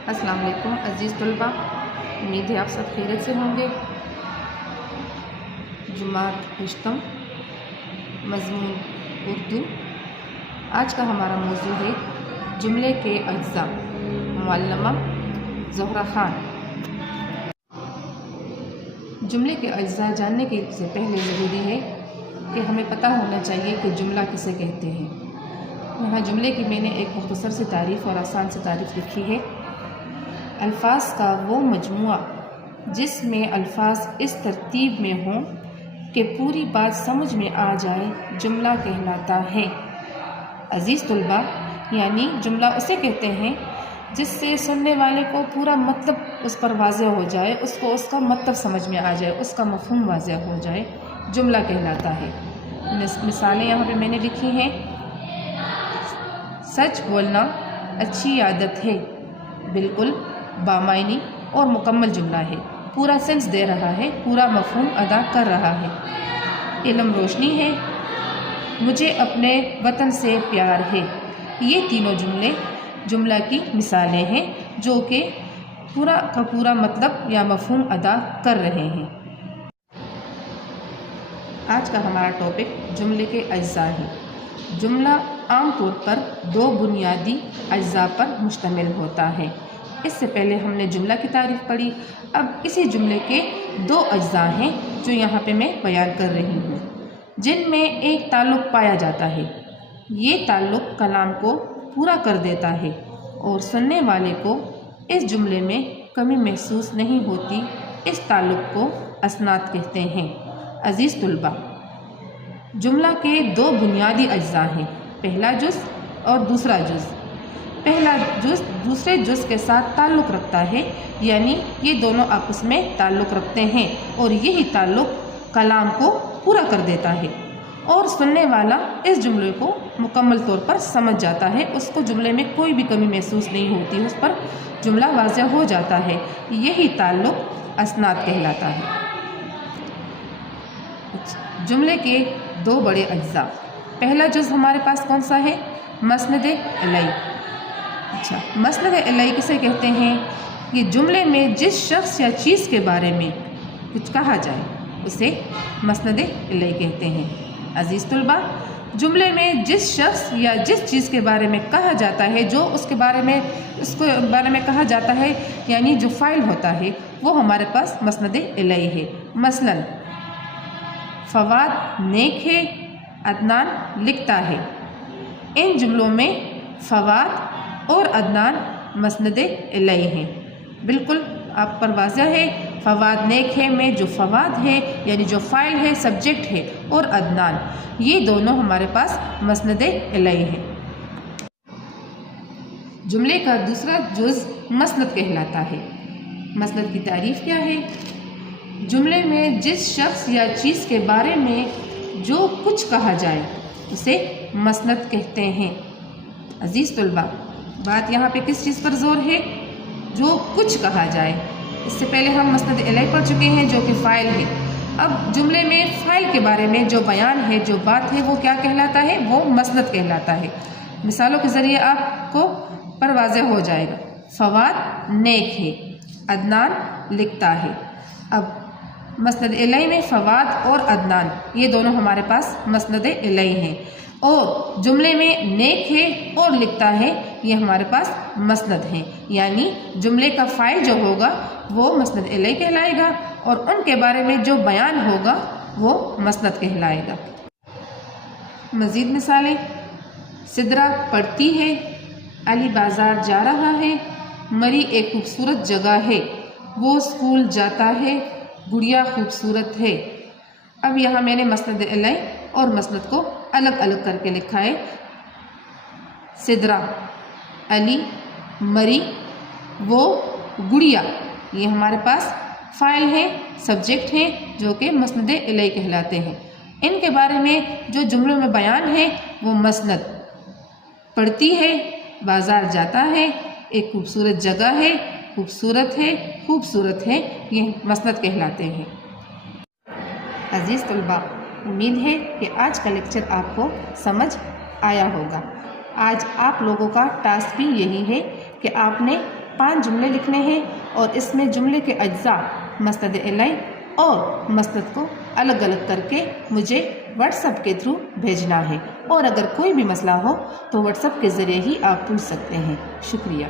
अस्सलाम वालेकुम अज़ीज़ तलबा, उम्मीद है आप सब खैरियत से होंगे। जुमात हिश्तम मज़मून उर्दू। आज का हमारा मौजू है जुमले के अज्जा। मुअल्लिमा ज़ोहरा खान। जुमले के अज्जा जानने के से पहले ज़रूरी है कि हमें पता होना चाहिए कि जुमला किसे कहते हैं। यहाँ जुमले की मैंने एक मुख्तसर सी तारीफ़ और आसान सी तारीफ़ लिखी है। अल्फाज का वो मजमुआ जिसमें अल्फाज इस तरतीब में हों कि पूरी बात समझ में आ जाए, जुमला कहलाता है। अज़ीज़ तलबा, यानी जुमला उसे कहते हैं जिससे सुनने वाले को पूरा मतलब उस पर वाज़ेह हो जाए, उसको उसका मतलब समझ में आ जाए, उसका मफ़हूम वाज़ेह हो जाए, जुमला कहलाता है। मिसालें यहाँ पे मैंने लिखी हैं। सच बोलना अच्छी आदत है, बिल्कुल बामायनी और मुकम्मल जुमला है, पूरा सेंस दे रहा है, पूरा मफ़हूम अदा कर रहा है। इल्म रोशनी है, मुझे अपने वतन से प्यार है। ये तीनों जुमले जुमला की मिसालें हैं जो कि पूरा का पूरा मतलब या मफ़हूम अदा कर रहे हैं। आज का हमारा टॉपिक जुमले के अज्जा है। जुमला आम तौर पर दो बुनियादी अज्जा पर मुश्तमिल होता है। इससे पहले हमने जुमला की तारीफ़ पढ़ी। अब इसी जुमले के दो अज्जा हैं जो यहाँ पे मैं बयान कर रही हूँ, जिनमें एक ताल्लुक़ पाया जाता है। ये ताल्लुक़ कलाम को पूरा कर देता है और सुनने वाले को इस जुमले में कमी महसूस नहीं होती। इस ताल्लुक़ को असनाद कहते हैं। अज़ीज़ तलबा, जुमला के दो बुनियादी अज्जा हैं, पहला जुज़ और दूसरा जुज़। पहला जुज़ दूसरे जुज़ के साथ ताल्लुक़ रखता है, यानी ये दोनों आपस में ताल्लुक़ रखते हैं और यही ताल्लुक़ कलाम को पूरा कर देता है और सुनने वाला इस जुमले को मुकम्मल तौर पर समझ जाता है। उसको जुमले में कोई भी कमी महसूस नहीं होती, उस पर जुमला वाज़ेह हो जाता है। यही ताल्लुक़ असनाद कहलाता है। जुमले के दो बड़े अज्जा। पहला जुज़ हमारे पास कौन सा है? मसनद इलैहि। अच्छा, मसनद इलैहि किसे कहते हैं? ये जुमले में जिस शख्स या चीज़ के बारे में कुछ कहा जाए उसे मसनद इलैहि कहते हैं। अज़ीज़ तलबा, जुमले में जिस शख्स या जिस चीज़ के बारे में कहा जाता है, जो उसके बारे में कहा जाता है, यानी जो फ़ाइल होता है, वो हमारे पास मसनद इलैहि है। मसलन फवाद नेक है, अदनान लिखता है। इन जुमलों में फवाद और अदनान मसनद इलैहि हैं। बिल्कुल आप पर वाज़ेह है। फवाद नेक है में जो फवाद है यानी जो फ़ाइल है, सब्जेक्ट है, और अदनान, ये दोनों हमारे पास मसनद इलैहि हैं। जुमले का दूसरा जुज़ मसनद कहलाता है। मसनद की तारीफ़ क्या है? जुमले में जिस शख्स या चीज़ के बारे में जो कुछ कहा जाए उसे मसनद कहते हैं। अज़ीज़ तलबा, बात यहाँ पे किस चीज़ पर ज़ोर है? जो कुछ कहा जाए। इससे पहले हम मसनद इलैहि पढ़ चुके हैं जो कि फ़ाइल है। अब जुमले में फ़ाइल के बारे में जो बयान है, जो बात है, वो क्या कहलाता है? वो मसनद कहलाता है। मिसालों के ज़रिए आपको पर वाज़ेह हो जाएगा। फवाद नेक है, अदनान लिखता है। अब मसनद इलैहि में फवाद और अदनान ये दोनों हमारे पास मसनद इलैहि हैं, और जुमले में नेक है और लिखता है ये हमारे पास मसनद हैं। यानी जुमले का फ़ाइल जो होगा वो मसनद इलैहि कहलाएगा और उनके बारे में जो बयान होगा वो मसनद कहलाएगा। मज़ीद मिसालें। सिदरा पढ़ती है, अली बाज़ार जा रहा है, मरी एक खूबसूरत जगह है, वो स्कूल जाता है, गुड़िया खूबसूरत है। अब यहाँ मैंने मसनद इलैहि और मसनद को अलग अलग करके लिखा है। सिदरा, अली, मरी, वो, गुड़िया, ये हमारे पास फ़ाइल है, सब्जेक्ट हैं जो कि मसनद इलैहि कहलाते हैं। इनके बारे में जो जुमलों में बयान है वो मसनद। पढ़ती है, बाज़ार जाता है, एक खूबसूरत जगह है, खूबसूरत है, खूबसूरत है, ये मसनद कहलाते हैं। अज़ीज़ तलबा, उम्मीद है कि आज का लेक्चर आपको समझ आया होगा। आज आप लोगों का टास्क भी यही है कि आपने 5 جملے لکھنے ہیں اور اس میں جملے کے اجزاء مسند الیہ اور مسند کو الگ الگ کر کے مجھے واٹس ایپ کے تھرو بھیجنا ہے، اور اگر کوئی بھی مسئلہ ہو تو واٹس ایپ کے ذریعے ہی آپ پوچھ سکتے ہیں۔ شکریہ۔